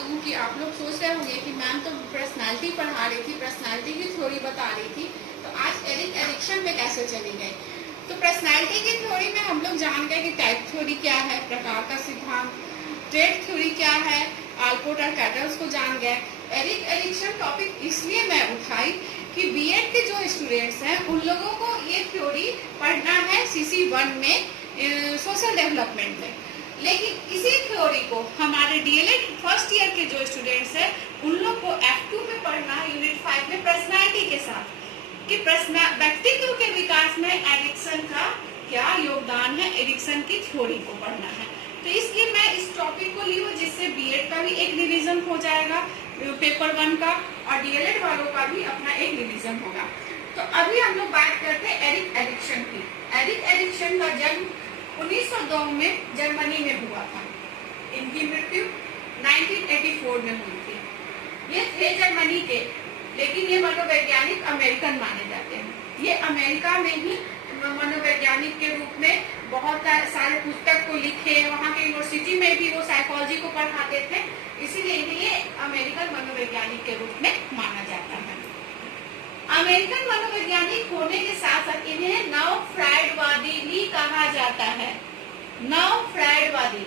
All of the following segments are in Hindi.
दूं कि आप लोग सोच रहे होंगे कि मैम तो पर्सनालिटी पढ़ा रही थी, पर्सनालिटी की थ्योरी बता रही थी, तो आज एडिक्शन में कैसे चली गई। तो पर्सनालिटी की थ्योरी में हम लोग जान गए कि टाइप थ्योरी क्या है, प्रकार का सिद्धांत, ट्रेड थ्योरी क्या है, आलपोर्ट और कैटल्स को जान गए। एडिक्शन टॉपिक इसलिए मैं उठाई कि बीएड के जो स्टूडेंट्स हैं उन लोगों को ये थ्योरी पढ़ना है CC1 में सोशल डेवलपमेंट में, लेकिन इसी थ्योरी को हमारे डीएलएड फर्स्ट ईयर के जो स्टूडेंट्स हैं उन लोग को F2 में पढ़ना है, यूनिट 5 में पर्सनालिटी के साथ कि व्यक्तित्व के विकास में एडिक्शन का क्या योगदान है, एडिक्शन की थ्योरी को पढ़ना है। तो इसलिए मैं इस टॉपिक को ली हूँ जिससे बीएड का भी एक रिवीजन हो जाएगा पेपर 1 का, और डीएलएड वालों का भी अपना एक रिवीजन होगा। तो अभी हम लोग बात करते हैं एडिक्शन की। एडिक्शन का जन्म 1902 में जर्मनी में हुआ था। इनकी मृत्यु 1984 में हुई थी। ये थे जर्मनी के, लेकिन ये मनोवैज्ञानिक अमेरिकन माने जाते हैं। ये अमेरिका में ही मनोवैज्ञानिक के रूप में बहुत सारे पुस्तक को लिखे, वहाँ के यूनिवर्सिटी में भी वो साइकोलॉजी को पढ़ाते थे, इसीलिए इन्हें अमेरिकन मनोवैज्ञानिक के रूप में माना जाता है। अमेरिकन मनोवैज्ञानिक होने के साथ साथ इन्हें नव फ्रायडवादी भी कहा जाता है। नव फ्रायडवादी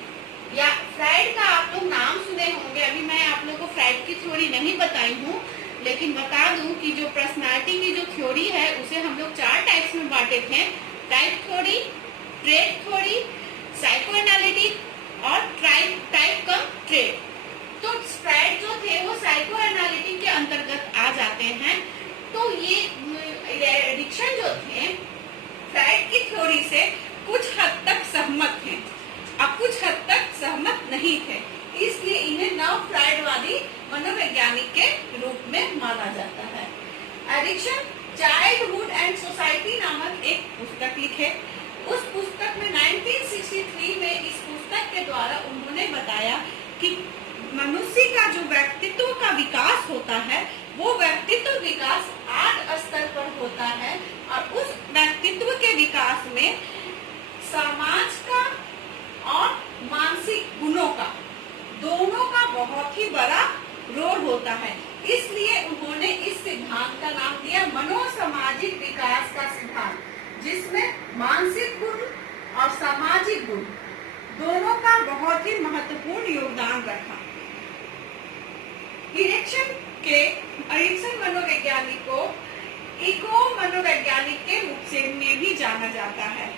या फ्रायड का आप लोग नाम सुने होंगे। अभी मैं आप लोग को फ्रायड की थ्योरी नहीं बताई हूँ, लेकिन बता दूं कि जो पर्सनालिटी की जो थ्योरी है उसे हम लोग 4 टाइप्स में बांटे थे। Type theory, trade theory, psycho analytic और टाइप कम ट्रेड। तो फ्रायड जो थे वो साइको एनालिटिक के अंतर्गत आ जाते हैं। तो ये एडिक्शन जो थे फ्रायड की थ्योरी से कुछ हद तक सहमत थे और कुछ हद तक सहमत नहीं थे, इसलिए इन्हें नव फ्रायडवादी मनोवैज्ञानिक के रूप में माना जाता है। एडिक्शन चाइल्डहुड एंड सोसाइटी नामक एक पुस्तक लिखे। उस पुस्तक में 1963 में इस पुस्तक के द्वारा उन्होंने बताया कि मनुष्य का जो व्यक्तित्व का विकास होता है वो व्यक्तित्व विकास 8 स्तर पर होता है, और उस व्यक्तित्व के विकास में समाज का और मानसिक गुणों का दोनों का बहुत ही बड़ा रोल होता है। इसलिए उन्होंने इस सिद्धांत का नाम दिया मनोसामाजिक विकास का सिद्धांत, जिसमें मानसिक गुण और सामाजिक गुण दोनों का बहुत ही महत्वपूर्ण योगदान रखा। एडिक्शन मनोवैज्ञानिक को इगो मनोवैज्ञानिक के रूप से में भी जाना जाता है,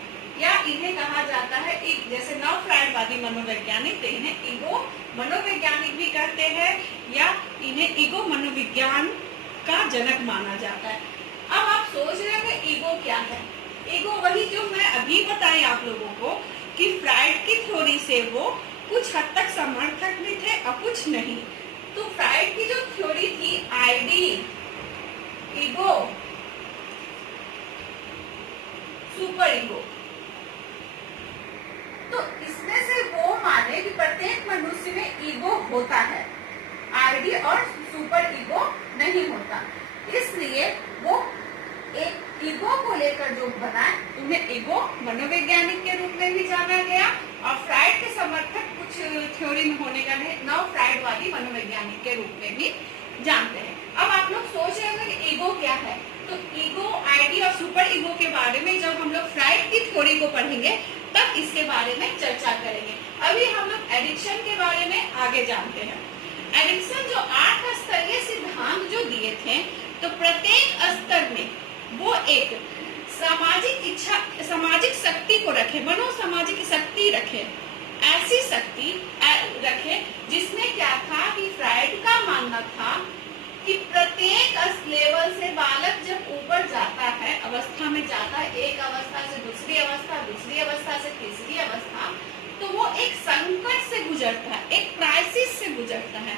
या इन्हें कहा जाता है जैसे नव फ्रायडवादी मनोवैज्ञानिक, तो इन्हें ईगो मनोवैज्ञानिक भी कहते हैं, या इन्हें ईगो मनोविज्ञान का जनक माना जाता है। अब आप सोच रहे हैं ईगो क्या है। ईगो वही जो मैं अभी बताई आप लोगों को कि फ्रायड की थ्योरी से वो कुछ हद तक समर्थक भी थे और कुछ नहीं। तो फ्रायड की जो थ्योरी थी आईडी, ईगो, सुपर ईगो, तो इसमें से वो माने कि प्रत्येक मनुष्य में ईगो होता है, आईडी और सुपर ईगो नहीं होता। इसलिए वो एक ईगो को लेकर जो बनाए उन्हें ईगो मनोवैज्ञानिक के रूप में भी जाना गया, और फ्रायड के समर्थक कुछ थ्योरी में होने का नव फ्रायडवादी मनोवैज्ञानिक के रूप में भी जानते हैं। अब आप लोग सोच रहे होंगे कि ईगो क्या है। तो ईगो, आईडी और सुपर ईगो के बारे में जब हम लोग फ्रायड की थ्योरी को पढ़ेंगे तब इसके बारे में चर्चा करेंगे। अभी हम लोग एडिक्शन के बारे में आगे जानते हैं। एडिक्शन जो 8 स्तरीय सिद्धांत जो दिए थे, तो प्रत्येक स्तर में वो एक सामाजिक इच्छा, सामाजिक शक्ति को रखे, मनोसामाजिक शक्ति रखे, ऐसी शक्ति रखे जिसमें क्या था कि फ्रायड का मानना था कि प्रत्येक लेवल से बालक जब ऊपर जाता है, अवस्था में जाता है, एक अवस्था से दूसरी अवस्था, दूसरी अवस्था से तीसरी अवस्था, तो वो एक संकट से गुजरता है, एक क्राइसिस से गुजरता है।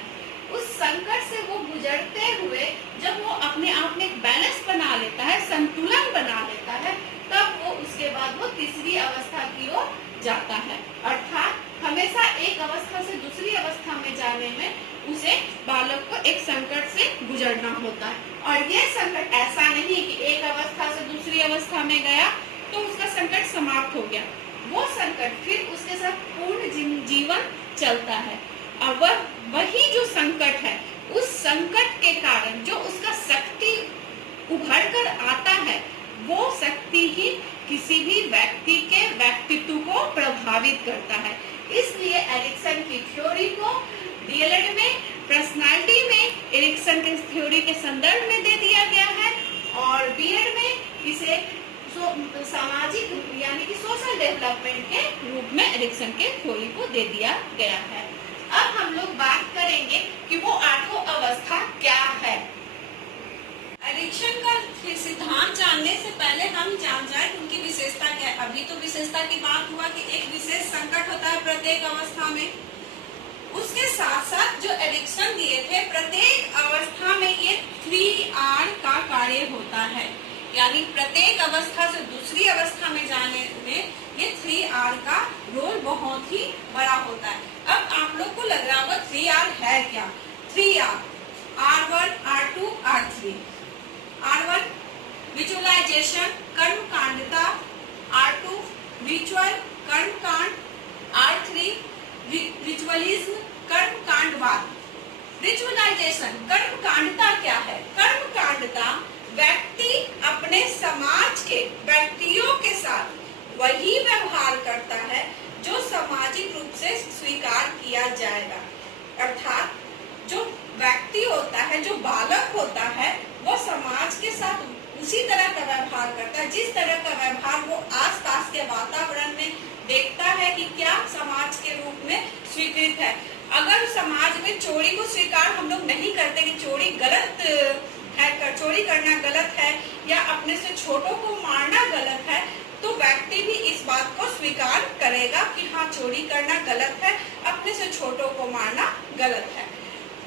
उस संकट से वो गुजरते हुए जब वो अपने आप में एक बैलेंस बना लेता है, संतुलन बना लेता है, तब वो उसके बाद वो तीसरी अवस्था की ओर जाता है। अर्थात हमेशा एक अवस्था से दूसरी अवस्था में जाने में उसे बालक को एक संकट से गुजरना होता है। और ये संकट ऐसा नहीं कि एक अवस्था से दूसरी अवस्था में गया तो उसका संकट समाप्त हो गया, वो संकट फिर उसके साथ पूर्ण जीवन चलता है। और वही जो संकट है, उस संकट के कारण जो उसका शक्ति उभर कर आता है, वो शक्ति ही किसी भी व्यक्ति के व्यक्तित्व को प्रभावित करता है। इसलिए एरिक्सन की थ्योरी को डीएलएड में पर्सनालिटी में एरिक्सन के थ्योरी के संदर्भ में दे दिया गया है और बीएड में इसे सामाजिक यानी कि सोशल डेवलपमेंट के रूप में एरिक्सन के थ्योरी को दे दिया गया है। अब हम लोग बात करेंगे कि वो आठों अवस्था क्या है। एरिक्सन का सिद्धांत जानने से पहले हम जान जाए कि उनकी विशेषता क्या है। अभी तो विशेषता की बात हुआ कि एक विशेष संकट होता है प्रत्येक अवस्था में। उसके साथ साथ जो एरिक्सन दिए थे, प्रत्येक अवस्था में ये 3R का कार्य होता है, यानी प्रत्येक अवस्था से दूसरी अवस्था में जाने में ये 3R का रोल बहुत ही बड़ा होता है। अब आप लोग को लग रहा होगा 3R है क्या? 3R, R1, R2, R3। R1 visualisation, कर्म कांडता। R2 रिचुअल, कर्म कांड। R3 रिचुअलिज्म, कर्म कांडवाद। रिचुअलाइजेशन, कर्म कांडता क्या है? कर्म कांडता व्यक्ति अपने समाज के व्यक्तियों के साथ वही व्यवहार करता है जो सामाजिक रूप से स्वीकार किया जाएगा। अर्थात जो व्यक्ति होता है, जो बालक होता है, वो समाज के साथ उसी तरह का व्यवहार करता है जिस तरह का व्यवहार वो आसपास के वातावरण में देखता है कि क्या समाज के रूप में स्वीकृत है। अगर समाज में चोरी को स्वीकार हम लोग नहीं करते कि चोरी गलत है, चोरी करना गलत है या अपने से छोटों को मारना गलत है, तो व्यक्ति भी इस बात को स्वीकार करेगा कि हाँ, चोरी करना गलत है, अपने से छोटों को मारना गलत है।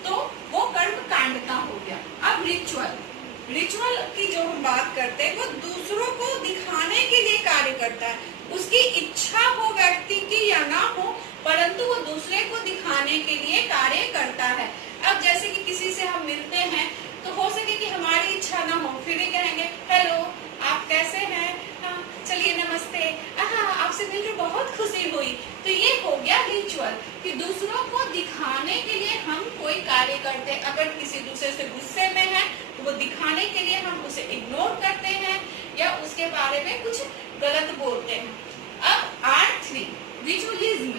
तो वो कर्म कांडता हो गया। अब रिचुअल की जो हम बात करते हैं, वो दूसरों को दिखाने के लिए कार्य करता है। उसकी इच्छा हो व्यक्ति की या ना हो, परंतु वो दूसरे को दिखाने के लिए कार्य करता है। अब जैसे कि किसी से हम मिलते हैं तो हो सके कि हमारी इच्छा ना हो, फिर भी कहेंगे हेलो, आप कैसे हैं? हाँ, चलिए नमस्ते, हाँ, आपसे मिलकर बहुत खुशी हुई। तो ये हो गया रिचुअल कि दूसरों को दिखाने के लिए हम कोई कार्य करते हैं। अगर किसी दूसरे से गुस्से में है तो वो दिखाने के लिए हम उसे इग्नोर करते हैं या उसके बारे में कुछ गलत बोलते हैं। अब R3 विजुअलिज्म,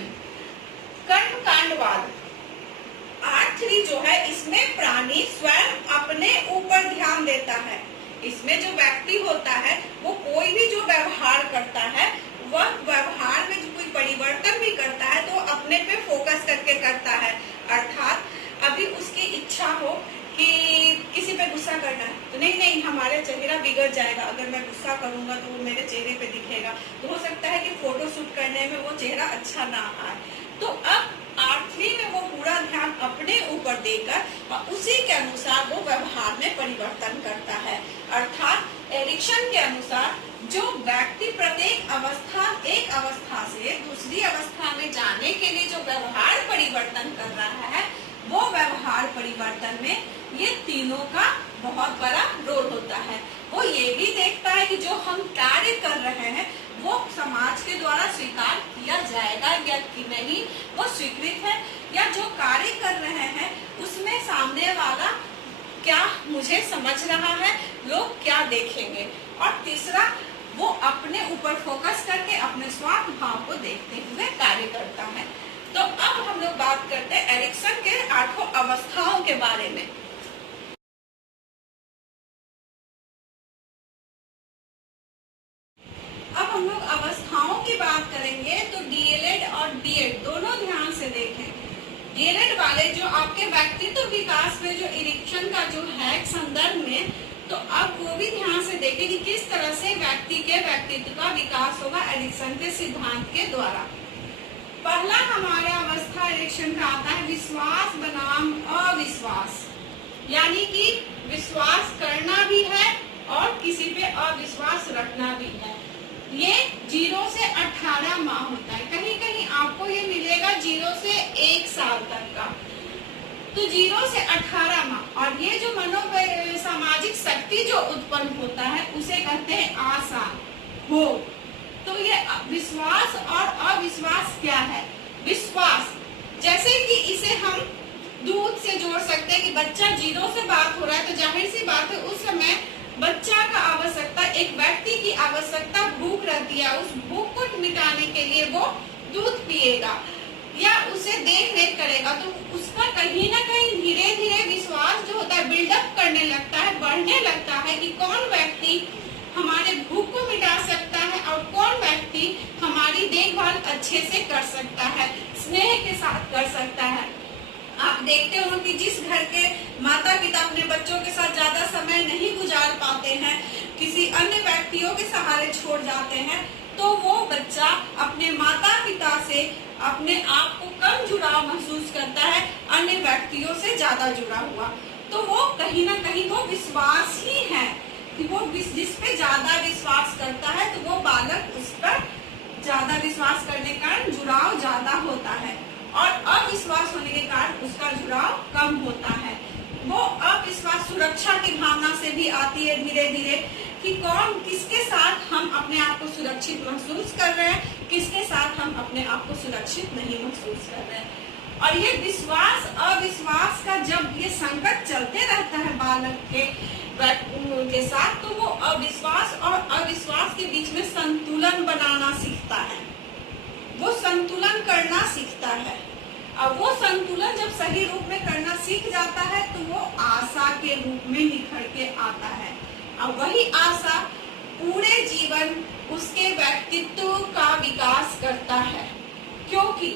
कर्म कांडवाद। R3 जो है, इसमें प्राणी स्वयं अपने ऊपर ध्यान देता है। इसमें जो व्यक्ति होता है वो कोई भी जो व्यवहार करता है, वह व्यवहार में जो कोई परिवर्तन भी करता है तो अपने पे फोकस करके करता है। अर्थात अभी उसकी इच्छा हो कि किसी पे गुस्सा करना है तो नहीं, हमारे चेहरा बिगड़ जाएगा, अगर मैं गुस्सा करूंगा तो वो मेरे चेहरे पे दिखेगा, तो हो सकता है कि फोटो शूट करने में वो चेहरा अच्छा ना आए। तो अब R3 में वो पूरा ध्यान अपने ऊपर देकर और उसी के अनुसार वो व्यवहार में परिवर्तन करता है। अर्थात एरिक्सन के अनुसार जो व्यक्ति प्रत्येक अवस्था, एक अवस्था से दूसरी अवस्था में जाने के लिए जो व्यवहार परिवर्तन कर रहा है, वो व्यवहार परिवर्तन में ये तीनों का बहुत बड़ा रोल होता है। वो ये भी देखता है कि जो हम कार्य कर रहे हैं वो समाज के द्वारा स्वीकार किया जाएगा या कि नहीं, वो स्वीकृत है, या जो कार्य कर रहे हैं उसमें सामने वाला क्या मुझे समझ रहा है, लोग क्या देखेंगे। और तीसरा, वो अपने ऊपर फोकस करके अपने स्वार्थ भाव को देखते हुए कार्य करता है। तो अब हम लोग बात करते हैं एरिक्सन के आठों अवस्थाओं के बारे में। अब हम लोग अवस्थाओं की बात करेंगे तो डीएलएड और बीएड दोनों ध्यान से देखें। डीएलएड वाले जो आपके व्यक्तित्व विकास में जो एरिक्सन का जो है संदर्भ में, तो अब वो भी ध्यान से देखें कि किस तरह से व्यक्ति के व्यक्तित्व का विकास होगा एरिक्सन के सिद्धांत के द्वारा। पहला हमारा अवस्था एरिक्सन का आता है विश्वास बनाम अविश्वास, यानी कि विश्वास करना भी है और किसी पे अविश्वास रखना भी है। ये 0 से 18 माह होता है, कहीं कहीं आपको ये मिलेगा 0 से 1 साल तक का। तो 0 से 18 माह, और ये जो सामाजिक शक्ति जो उत्पन्न होता है उसे कहते हैं आशा, हो। तो ये विश्वास और अविश्वास क्या है? विश्वास जैसे कि इसे हम दूध से जोड़ सकते हैं कि बच्चा जीरो से बात हो रहा है, तो जाहिर सी बात है उस समय बच्चा का आवश्यकता, एक व्यक्ति की आवश्यकता भूख रहती है, उस भूख को मिटाने के लिए वो दूध पिएगा या उसे देख रेख करेगा, तो उसका कहीं ना कहीं धीरे धीरे विश्वास जो होता है बिल्डअप करने लगता है, बढ़ने लगता है कि कौन व्यक्ति हमारे भूख को मिटा सकता है और कौन व्यक्ति हमारी देखभाल अच्छे से कर सकता है, स्नेह के साथ कर सकता है। आप देखते हो कि जिस घर के माता पिता अपने बच्चों के साथ ज्यादा समय नहीं गुजार पाते हैं, किसी अन्य व्यक्तियों के सहारे छोड़ जाते हैं, तो वो बच्चा अपने माता पिता से अपने आप को कम जुड़ाव महसूस करता है, अन्य व्यक्तियों से ज्यादा जुड़ा हुआ। तो वो कहीं ना कहीं वो विश्वास ही है कि वो जिस पे ज्यादा विश्वास करता है, तो वो बालक उस पर ज्यादा विश्वास करने के कारण जुड़ाव ज्यादा होता है और अविश्वास होने के कारण उसका जुड़ाव कम होता है। वो अविश्वास सुरक्षा की भावना से भी आती है धीरे धीरे कि कौन किसके साथ हम अपने आप को सुरक्षित महसूस कर रहे हैं, किसके साथ हम अपने आप को सुरक्षित नहीं महसूस कर रहे हैं। और ये विश्वास अविश्वास का जब ये संकट चलते रहता है बालक के साथ, तो वो अविश्वास और अविश्वास के बीच में संतुलन बनाना सीखता है, वो संतुलन करना सीखता है। और वो संतुलन जब सही रूप में करना सीख जाता है तो वो आशा के रूप में निखर के आता है और वही आशा पूरे जीवन उसके व्यक्तित्व का विकास करता है, क्योंकि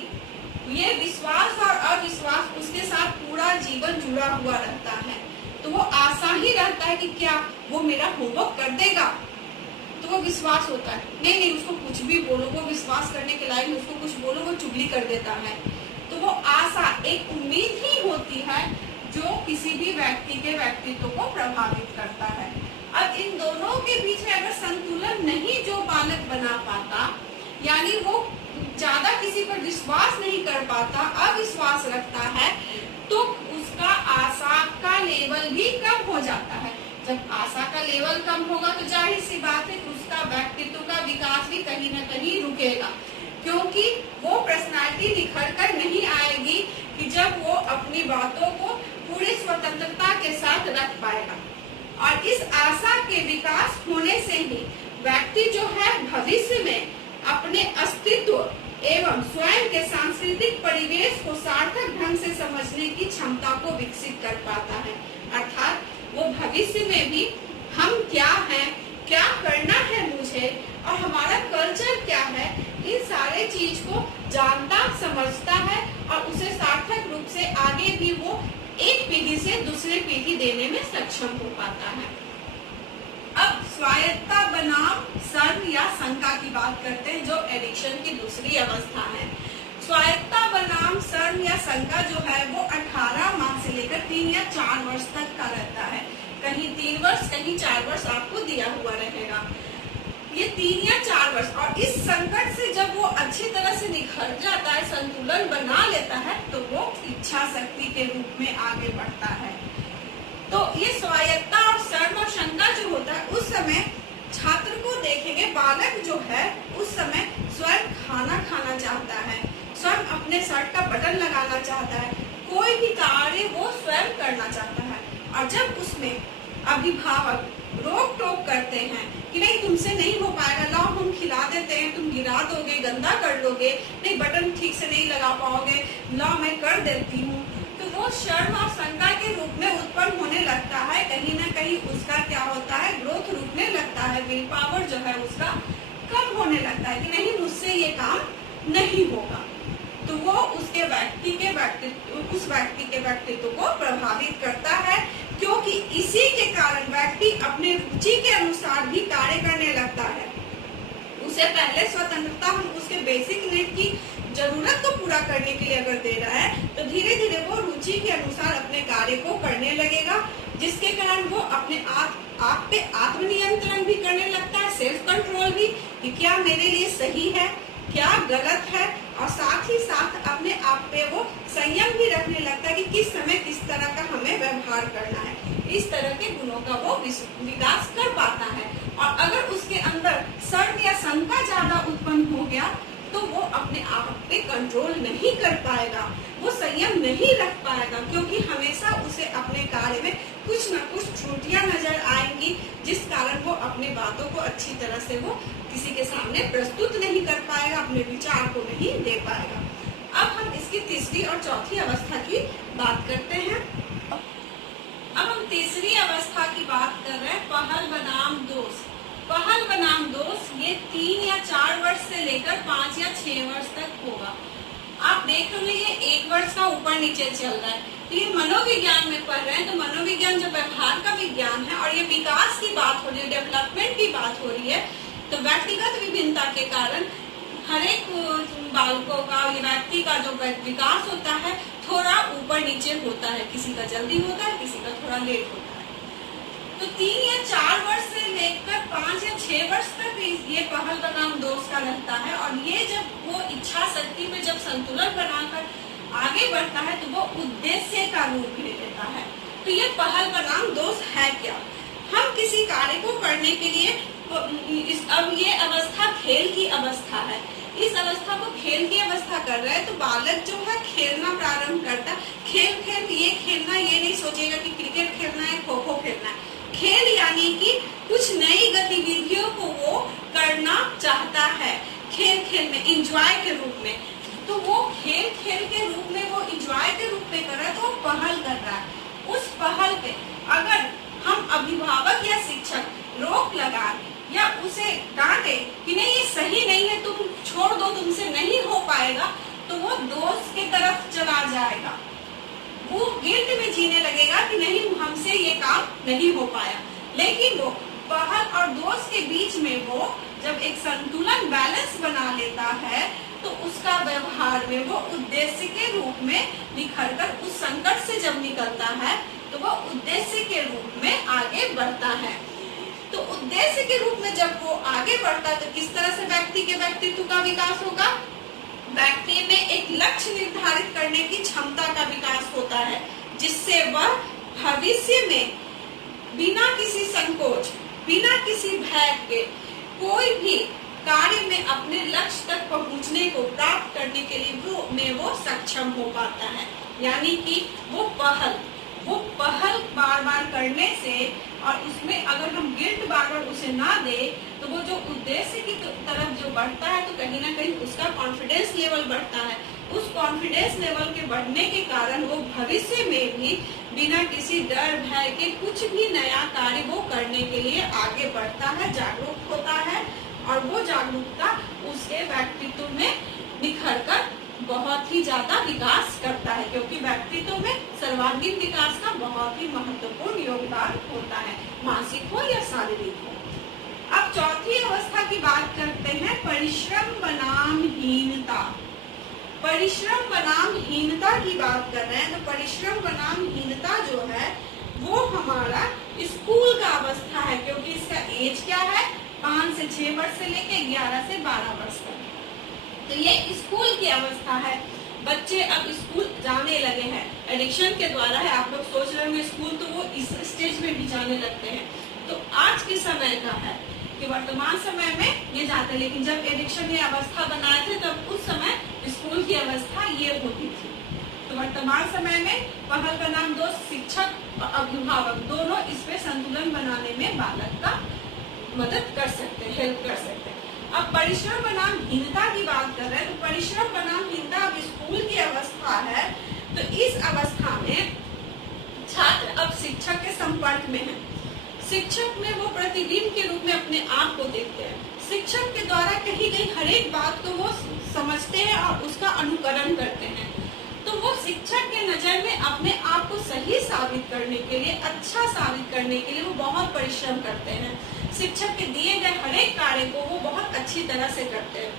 ये विश्वास और अविश्वास उसके साथ पूरा जीवन जुड़ा हुआ रहता है। तो वो आशा ही रहता है कि क्या वो मेरा होमवर्क कर देगा, तो वो विश्वास होता है। नहीं उसको कुछ भी बोलो, वो विश्वास करने के लायक, उसको कुछ बोलो वो चुगली कर देता है। तो वो आशा एक उम्मीद ही होती है जो किसी भी व्यक्ति के व्यक्तित्व को प्रभावित करता है। अब इन दोनों के बीच में अगर संतुलन नहीं जो बालक बना पाता, यानी वो ज्यादा किसी पर विश्वास नहीं कर पाता, अविश्वास रखता है, तो उसका आशा का लेवल भी कम हो जाता है। जब आशा का लेवल कम होगा तो जाहिर सी बात है उसका व्यक्तित्व का विकास भी कहीं न कहीं रुकेगा, क्योंकि वो पर्सनालिटी निखर कर नहीं आएगी कि जब वो अपनी बातों को पूरी स्वतंत्रता के साथ रख पाएगा। और इस आशा के विकास होने से ही व्यक्ति जो है भविष्य में अपने अस्तित्व एवं स्वयं के सांस्कृतिक परिवेश को सार्थक ढंग से समझने की क्षमता को विकसित कर पाता है। अर्थात वो भविष्य में भी हम क्या हैं, क्या करना है मुझे और हमारा कल्चर क्या है, इन सारे चीज को जानता समझता है और उसे सार्थक रूप से आगे भी वो एक पीढ़ी से दूसरे पीढ़ी देने में सक्षम हो पाता है। अब स्वायत्तता बनाम शर्म या शंका की बात करते हैं, जो एडिक्शन की दूसरी अवस्था है। स्वायत्तता बनाम शर्म या शंका जो है वो 18 माह से लेकर 3 या 4 वर्ष तक का रहता है। कहीं 3 वर्ष कहीं 4 वर्ष आपको दिया हुआ रहेगा। ये 3 या 4 वर्ष, और इस संकट से जब वो अच्छी तरह से निखर जाता है, संतुलन बना लेता है, तो वो इच्छा शक्ति के रूप में आगे बढ़ता है। तो ये स्वायत्तता और शर्म और शंका जो होता है, उस समय छात्र को देखेंगे, बालक जो है उस समय स्वयं खाना खाना चाहता है, स्वयं अपने शर्ट का बटन लगाना चाहता है, कोई भी कार्य वो स्वयं करना चाहता है। और जब उसमें अभिभावक रोक टोक करते हैं कि नहीं तुमसे नहीं हो पाएगा, लाओ हम खिला देते हैं, तुम गिरा दोगे, गंदा कर लोगे, नहीं बटन ठीक से नहीं लगा पाओगे, लाओ मैं कर देती हूँ, तो वो शर्म और शंका के रूप में उत्पन्न होने लगता है। कहीं ना कहीं उसका क्या होता है, ग्रोथ रुकने लगता है, विल पावर जो है उसका कम होने लगता है कि नहीं मुझसे ये काम नहीं होगा। तो वो उसके उस व्यक्ति के व्यक्तित्व को प्रभावित करता है, क्योंकि इसी के कारण व्यक्ति अपने रुचि के अनुसार भी कार्य करने लगता है। उसे पहले स्वतंत्रता हम उसके बेसिक नीड की जरूरत को पूरा करने के लिए अगर दे रहा है, तो धीरे धीरे वो रुचि के अनुसार अपने कार्य को करने लगेगा, जिसके कारण वो अपने आप पे आत्मनियंत्रण भी करने लगता है, सेल्फ कंट्रोल भी, कि क्या मेरे लिए सही है, क्या गलत है, और साथ ही साथ अपने आप पे वो संयम भी रखने लगता है कि किस समय किस तरह का हमें व्यवहार करना है। इस तरह के गुणों का वो विकास कर पाता है। और अगर उसके अंदर शर्म या शंका ज्यादा उत्पन्न हो गया तो वो अपने आप पे कंट्रोल नहीं कर पाएगा, वो संयम नहीं रख पाएगा, क्योंकि हमेशा उसे अपने कार्य में कुछ न कुछ त्रुटियां नजर आएंगी, जिस कारण वो अपनी बातों को अच्छी तरह से वो किसी के सामने प्रस्तुत नहीं कर पाएगा, अपने विचार को नहीं दे पाएगा। अब हम इसकी तीसरी और चौथी अवस्था की बात करते हैं। अब हम तीसरी अवस्था की बात कर रहे हैं, पहल बनाम दोष। पहल बनाम दोष ये 3 या 4 वर्ष से लेकर 5 या 6 वर्ष तक होगा। आप देख रहे हैं ये 1 वर्ष का ऊपर नीचे चल रहा है, तो ये मनोविज्ञान में पढ़ रहे हैं, तो मनोविज्ञान जो व्यवहार का विज्ञान है और ये विकास की बात हो रही है, डेवलपमेंट की बात हो रही है, तो व्यक्तिगत विभिन्नता के कारण हर एक बालकों का, व्यक्ति का जो विकास होता है थोड़ा ऊपर नीचे होता है, किसी का जल्दी होता है, किसी का थोड़ा लेट होता है। तो 3 या 4 वर्ष से लेकर 5 या 6 वर्ष तक ये पहल बनाम दोष का रहता है, और ये जब वो इच्छा शक्ति में जब संतुलन बनाकर आगे बढ़ता है तो वो उद्देश्य का रूप ले लेता है। तो ये पहल बनाम दोष है क्या? हम किसी कार्य को करने के लिए अब ये अवस्था खेल की अवस्था है, इस अवस्था को खेल की अवस्था कर रहा है, तो बालक जो है खेलना प्रारंभ करता है। खेल ये खेलना, ये नहीं सोचेगा कि क्रिकेट खेलना है, खो खो खेलना है। खेल यानी कि कुछ नई गतिविधियों को वो करना चाहता है, खेल में, इंजॉय के रूप में। तो वो खेल के रूप में, वो इंजॉय के रूप में कर रहा है, तो वो पहल कर रहा है। उस पहल पे अगर हम अभिभावक या शिक्षक रोक लगाए या उसे डांटे कि नहीं ये सही नहीं है, तुम छोड़ दो, तुमसे नहीं हो पाएगा, तो वो दोष के तरफ चला जाएगा, वो गिल्ट में जीने लगेगा कि नहीं हमसे ये काम नहीं हो पाया। लेकिन वो पहल और दोष के बीच में वो जब एक संतुलन, बैलेंस बना लेता है, तो उसका व्यवहार में वो उद्देश्य के रूप में निखर कर उस संकट से जब निकलता है तो वो उद्देश्य के रूप में आगे बढ़ता है। तो उद्देश्य के रूप में जब वो आगे बढ़ता है तो किस तरह से व्यक्ति के व्यक्तित्व का विकास होगा? व्यक्ति में एक लक्ष्य निर्धारित करने की क्षमता का विकास होता है, जिससे वह भविष्य में बिना किसी संकोच, बिना किसी भय के कोई भी कार्य में अपने लक्ष्य तक पहुंचने को, प्राप्त करने के लिए वो सक्षम हो पाता है। यानी कि वो पहल बार बार करने से, और उसमें अगर हम गिल्ट बार बार उसे ना दे, तो वो जो उद्देश्य की तरफ जो बढ़ता है, तो कहीं ना कहीं उसका कॉन्फिडेंस लेवल बढ़ता है। उस कॉन्फिडेंस लेवल के बढ़ने के कारण वो भविष्य में भी बिना किसी डर भय के कुछ भी नया कार्य वो करने के लिए आगे बढ़ता है, जागरूक होता है, और वो जागरूकता उसके व्यक्तित्व में निखर कर बहुत ही ज्यादा विकास करता है, क्योंकि व्यक्तित्व में सर्वांगीण विकास का बहुत ही महत्वपूर्ण योगदान होता है, मानसिक हो या शारीरिक हो। अब चौथी अवस्था की बात करते हैं, परिश्रम बनाम हीनता। परिश्रम बनाम हीनता की बात कर रहे हैं, तो परिश्रम बनाम हीनता जो है वो हमारा स्कूल का अवस्था है, क्योंकि इसका एज क्या है? 5 से 6 वर्ष से लेके 11 से 12 वर्ष तक। तो ये स्कूल की अवस्था है, बच्चे अब स्कूल जाने लगे हैं, एडिक्शन के द्वारा है। आप लोग सोच रहे होंगे स्कूल तो वो इस स्टेज में भी जाने लगते हैं, तो आज के समय का है कि वर्तमान समय में ये जाते हैं, लेकिन जब एडिक्शन ये अवस्था बनाए थे तब उस समय स्कूल की अवस्था ये होती थी। तो वर्तमान समय में पहल बनाम दोष, शिक्षक और अभिभावक दोनों इस पे संतुलन बनाने में बालक का मदद कर सकते हैं, हेल्प कर सकते हैं। अब परिश्रम बनाम हीनता की बात कर रहे हैं, तो परिश्रम बनाम हीनता अब स्कूल की अवस्था है। तो इस अवस्था में छात्र अब शिक्षक के संपर्क में है, शिक्षक में वो प्रतिबिंब के रूप में अपने आप को देखते हैं, शिक्षक के द्वारा कही गई हर एक बात को वो समझते हैं और उसका अनुकरण करते हैं। तो वो शिक्षक के नजर में अपने आप को सही साबित करने के लिए, अच्छा साबित करने के लिए वो बहुत परिश्रम करते हैं। शिक्षक के दिए गए हर एक कार्य को वो बहुत अच्छी तरह से करते हैं।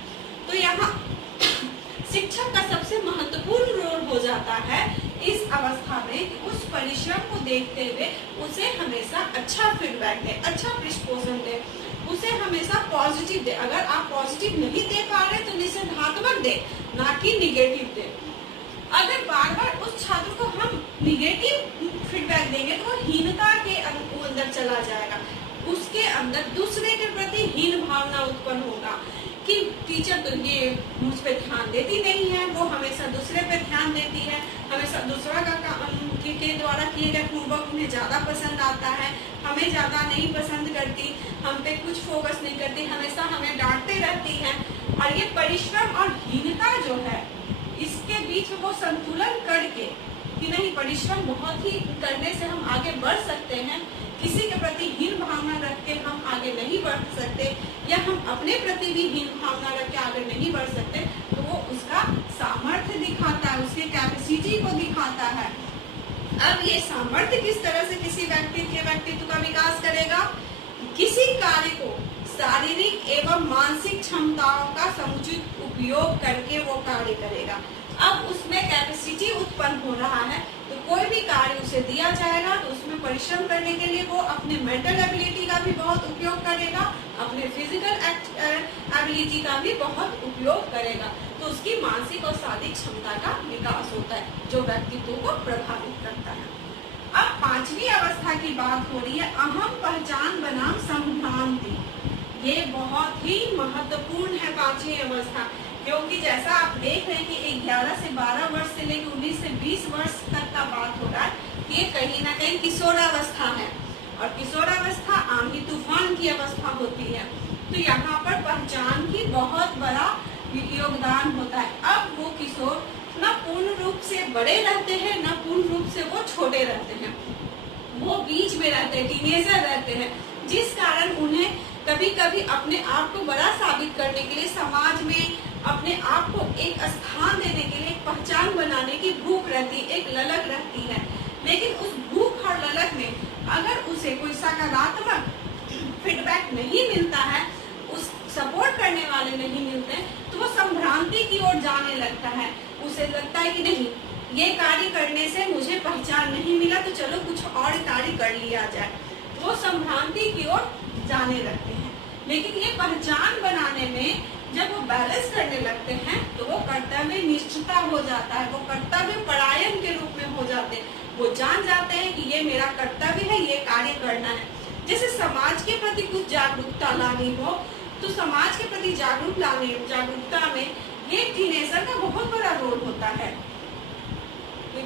तो यहाँ शिक्षक का सबसे महत्वपूर्ण रोल हो जाता है इस अवस्था में कि उस परिश्रम को देखते हुए उसे हमेशा अच्छा फीडबैक दे, अच्छा पृष्ठपोषण दे, उसे हमेशा पॉजिटिव दे। अगर आप पॉजिटिव नहीं दे पा रहे तो निषेधात्मक दे, ना कि निगेटिव दे। अगर बार बार उस छात्र को हम निगेटिव फीडबैक देंगे तो वो हीनता के अंदर चला जाएगा, उसके अंदर दूसरे के प्रति हीन भावना उत्पन्न होगा कि टीचर तो ये मुझ पे ध्यान देती नहीं है, वो हमेशा दूसरे पे ध्यान देती है, हमेशा दूसरा का के द्वारा किए गए होमवर्क उन्हें ज्यादा पसंद आता है, हमें ज्यादा नहीं पसंद करती, हम पे कुछ फोकस नहीं करती, हमेशा हमें डांटते रहती है। और ये परिश्रम और हीनता जो है, इसके बीच वो संतुलन करके कि नहीं, परिश्रम बहुत ही करने से हम आगे बढ़ सकते हैं, किसी के प्रति हीन भावना रख के हम आगे नहीं बढ़ सकते, या हम अपने प्रति भी हीन भावना रख के आगे नहीं बढ़ सकते, तो वो उसका सामर्थ्य दिखाता है, उसके कैपेसिटी को दिखाता है। अब ये सामर्थ्य किस तरह से किसी व्यक्तित्व का विकास करेगा? किसी कार्य को शारीरिक एवं मानसिक क्षमताओं का समुचित उपयोग करके वो कार्य करेगा। अब उसमें कैपेसिटी उत्पन्न हो रहा है, तो कोई भी कार्य उसे दिया जाएगा तो उसमें परिश्रम करने के लिए वो अपने मेंटल एबिलिटी का भी बहुत उपयोग करेगा, अपने फिजिकल एबिलिटी का भी बहुत उपयोग करेगा, तो उसकी मानसिक और शारीरिक क्षमता का विकास होता है, जो व्यक्तित्व को प्रभावित करता है। अब पांचवी अवस्था की बात हो रही है, अहम पहचान बनाम संभ्रांति। ये बहुत ही महत्वपूर्ण है पांचवी अवस्था, क्योंकि जैसा आप देख रहे हैं कि 11 से 12 वर्ष से लेकर 19 से 20 वर्ष तक का बात हो रहा है, ये कहीं ना कहीं किशोरावस्था है, और किशोरावस्था आंधी तूफान की अवस्था होती है, तो यहाँ पर पहचान की बहुत बड़ा योगदान होता है। अब वो किशोर न पूर्ण रूप से बड़े रहते हैं, न पूर्ण रूप से वो छोटे रहते हैं, वो बीच में रहते हैं, टीनेजर रहते हैं, जिस कारण उन्हें कभी कभी अपने आप को बड़ा साबित करने के लिए समाज में अपने आप को एक स्थान देने के लिए, एक पहचान बनाने की भूख रहती है, एक ललक रहती है। लेकिन उस भूख और ललक में अगर उसे कोई सकारात्मक फीडबैक नहीं मिलता है, उस सपोर्ट करने वाले नहीं मिलते, तो वो संभ्रांति की ओर जाने लगता है। उसे लगता है कि नहीं, ये कार्य करने से मुझे पहचान नहीं मिला, तो चलो कुछ और कार्य कर लिया जाए, वो संभ्रांति की ओर जाने लगते हैं। लेकिन ये पहचान बनाने में जब वो बैलेंस करने लगते हैं, तो वो कर्तव्य निष्ठता हो जाता है, वो कर्तव्य परायण के रूप में हो जाते हैं, वो जान जाते हैं कि ये मेरा कर्तव्य है, ये कार्य करना है। जैसे समाज के प्रति कुछ जागरूकता लानी हो, तो समाज के प्रति जागरूकता में ये टीनेजर का बहुत बड़ा रोल होता है।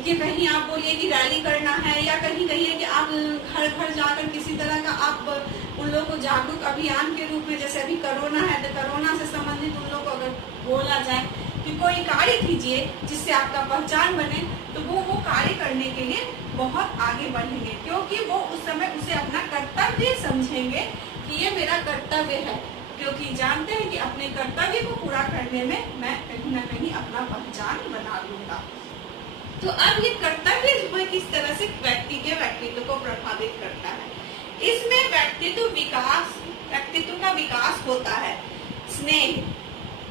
कि कहीं आप बोलिए कि रैली करना है, या कहीं कहिए कि आप घर घर जाकर किसी तरह का आप उन लोगों को जागरूक अभियान के रूप में, जैसे अभी कोरोना है, तो कोरोना से संबंधित उन लोगों को अगर बोला जाए कि कोई कार्य कीजिए जिससे आपका पहचान बने, तो वो कार्य करने के लिए बहुत आगे बढ़ेंगे, क्योंकि वो उस समय उसे अपना कर्तव्य समझेंगे कि ये मेरा कर्तव्य है, क्योंकि जानते हैं कि अपने कर्तव्य को पूरा करने में मैं कहीं न कहीं अपना पहचान बना लूंगा। तो अब ये कर्तव्य जो है किस तरह से व्यक्ति के व्यक्तित्व को प्रभावित करता है, इसमें व्यक्तित्व का विकास होता है। स्नेह,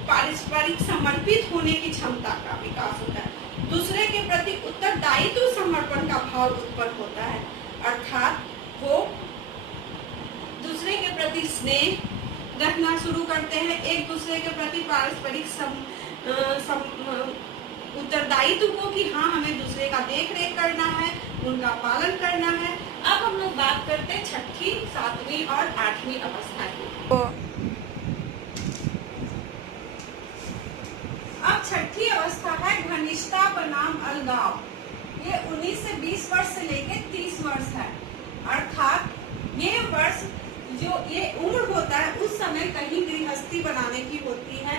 पारस्परिक समर्पित होने की क्षमता का विकास होता है, दूसरे के प्रति उत्तरदायित्व समर्पण का भाव उत्पन्न होता है, अर्थात वो दूसरे के प्रति स्नेह रखना शुरू करते हैं, एक दूसरे के प्रति पारस्परिक उत्तरदायित्व को कि हाँ, हमें दूसरे का देख रेख करना है, उनका पालन करना है। अब हम लोग बात करते हैं छठी, सातवीं और आठवीं अवस्था की। अब छठी अवस्था है घनिष्ठता बनाम अलगाव। ये 19 से 20 वर्ष से लेकर 30 वर्ष है, अर्थात ये वर्ष जो ये उम्र होता है, उस समय कहीं गृहस्थी बनाने की होती है,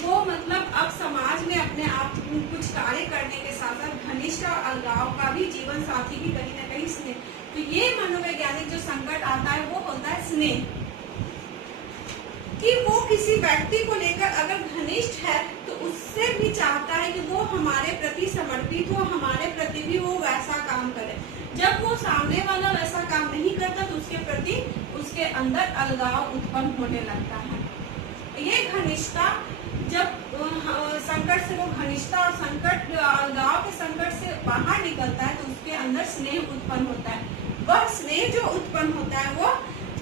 वो मतलब अब समाज में अपने आप कुछ कार्य करने के साथ साथ घनिष्ठ और अलगाव का भी, जीवन साथी की कहीं ना कहीं स्नेह, तो ये मनोवैज्ञानिक जो संकट आता है वो होता है स्नेह, कि वो किसी व्यक्ति को लेकर अगर घनिष्ठ है तो उससे भी चाहता है कि वो हमारे प्रति समर्पित हो, हमारे प्रति भी वो वैसा काम करे। जब वो सामने वाला वैसा काम नहीं करता तो उसके प्रति उसके अंदर अलगाव उत्पन्न होने लगता है। ये घनिष्ठता जब संकट से वो घनिष्ठता और संकट अलगाव के संकट से बाहर निकलता है, तो उसके अंदर स्नेह उत्पन्न होता है। वह स्नेह जो उत्पन्न होता है वो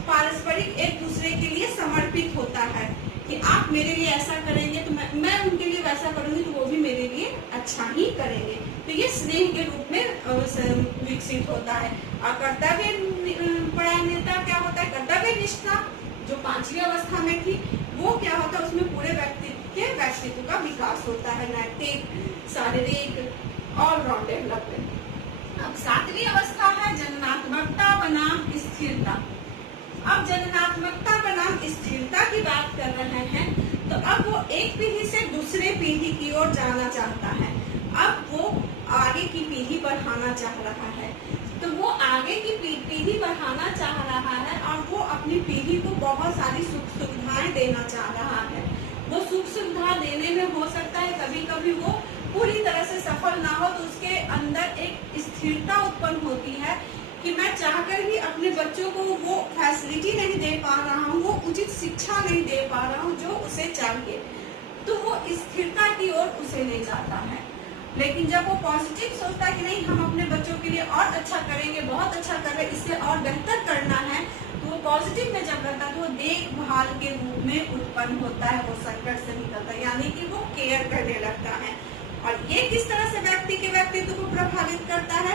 पारस्परिक एक दूसरे के लिए समर्पित होता है, कि आप मेरे लिए ऐसा करेंगे तो मैं उनके लिए वैसा करूंगी, तो वो भी मेरे लिए अच्छा ही करेंगे। तो ये स्नेह के रूप में विकसित होता है। और कर्तव्य परायणता क्या होता है? कर्तव्य निष्ठा जो 5वीं अवस्था में थी, वो क्या होता है, उसमें पूरे व्यक्ति के व्यक्तित्व का विकास होता है, नैतिक, शारीरिक, ऑलराउंड डेवलपमेंट। अब 7वीं अवस्था है जननात्मकता बनाम स्थिरता। अब जननात्मकता बनाम स्थिरता की बात कर रहे हैं, तो अब वो एक पीढ़ी से दूसरे पीढ़ी की ओर जाना चाहता है। अब वो आगे की पीढ़ी बढ़ाना चाह रहा है, तो वो आगे की पीढ़ी बढ़ाना चाह रहा है और वो अपनी पीढ़ी को बहुत सारी सुख सुविधाएं देना चाह रहा है। वो सुख सुविधा देने में हो सकता है कभी कभी वो पूरी तरह से सफल ना हो, तो उसके अंदर एक स्थिरता उत्पन्न होती है कि मैं चाहकर भी अपने बच्चों को वो फैसिलिटी नहीं दे पा रहा हूँ, वो उचित शिक्षा नहीं दे पा रहा हूँ जो उसे चाहिए, तो वो स्थिरता की ओर उसे ले जाता है। लेकिन जब वो पॉजिटिव सोचता है कि नहीं, हम अपने बच्चों के लिए और अच्छा करेंगे, बहुत अच्छा कर रहे हैं, इससे और बेहतर करना है, तो वो पॉजिटिव में जब करता है तो वो देखभाल के रूप में उत्पन्न होता है, वो संकट से निकलता है, यानी कि वो केयर करने लगता है। और ये किस तरह से व्यक्ति के व्यक्तित्व को प्रभावित करता है?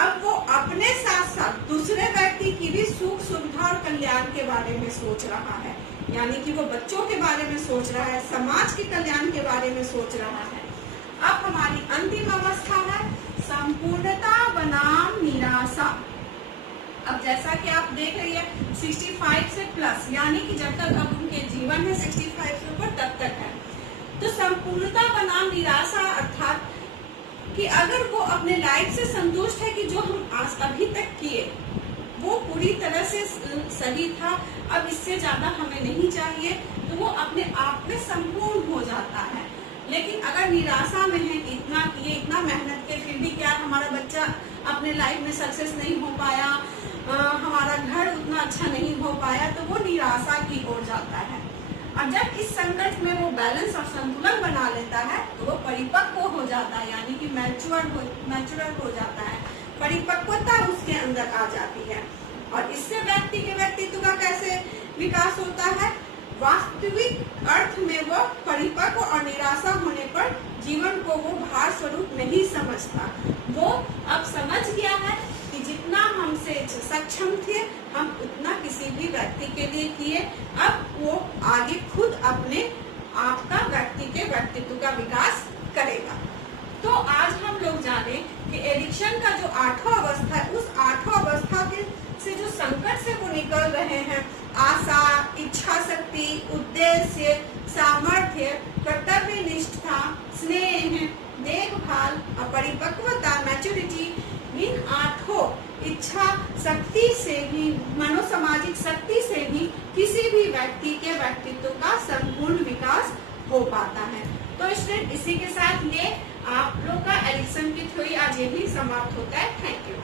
अब वो अपने साथ साथ दूसरे व्यक्ति की भी सुख सुविधा और कल्याण के बारे में सोच रहा है, यानी कि वो बच्चों के बारे में सोच रहा है, समाज के कल्याण के बारे में सोच रहा है। अब हमारी अंतिम अवस्था है संपूर्णता बनाम निराशा। अब जैसा कि आप देख रही है 65 से प्लस, यानी कि जब तक अब उनके जीवन है 65 से ऊपर तब तक है। तो संपूर्णता बनाम निराशा अर्थात कि अगर वो अपने लाइफ से संतुष्ट है कि जो हम आज अभी तक किए वो पूरी तरह से सही था, अब इससे ज्यादा हमें नहीं चाहिए, तो वो अपने आप में संपूर्ण हो जाता है। लेकिन अगर निराशा में है कि इतना किए, इतना मेहनत किए, फिर भी क्या हमारा बच्चा अपने लाइफ में सक्सेस नहीं हो पाया, हमारा घर उतना अच्छा नहीं हो पाया, तो वो निराशा की ओर जाता है। और जब इस संकट में वो बैलेंस और संतुलन बना लेता है तो वो परिपक्व हो जाता है, यानी कि मैच्योर हो जाता है, परिपक्वता उसके अंदर आ जाती है। और इससे व्यक्ति के व्यक्तित्व का कैसे विकास होता है? वास्तविक अर्थ में वो परिपक्व और निराशा होने पर जीवन को वो भार स्वरूप नहीं समझता। वो अब समझ गया है कि जितना हमसे सक्षम थे हम उतना किसी भी व्यक्ति के लिए किए, अब वो आगे खुद अपने आप का व्यक्ति के व्यक्तित्व का विकास करेगा। तो आज हम लोग जाने कि एडिक्शन का जो 8वां अवस्था है, उस 8वां अवस्था के से जो संकट से वो निकल रहे हैं, आशा, इच्छा शक्ति, उद्देश्य, सामर्थ्य, कर्तव्य निष्ठा, स्नेह, देखभाल, परिपक्वता, मैच्योरिटी, इन 8 इच्छा शक्ति से भी, मनोसामाजिक शक्ति से भी किसी भी व्यक्ति के व्यक्तित्व का संपूर्ण विकास हो पाता है। तो स्टूडेंट, इसी के साथ ये आप लोग का एडिक्शन की थ्योरी आज यही समाप्त होता है। Thank you.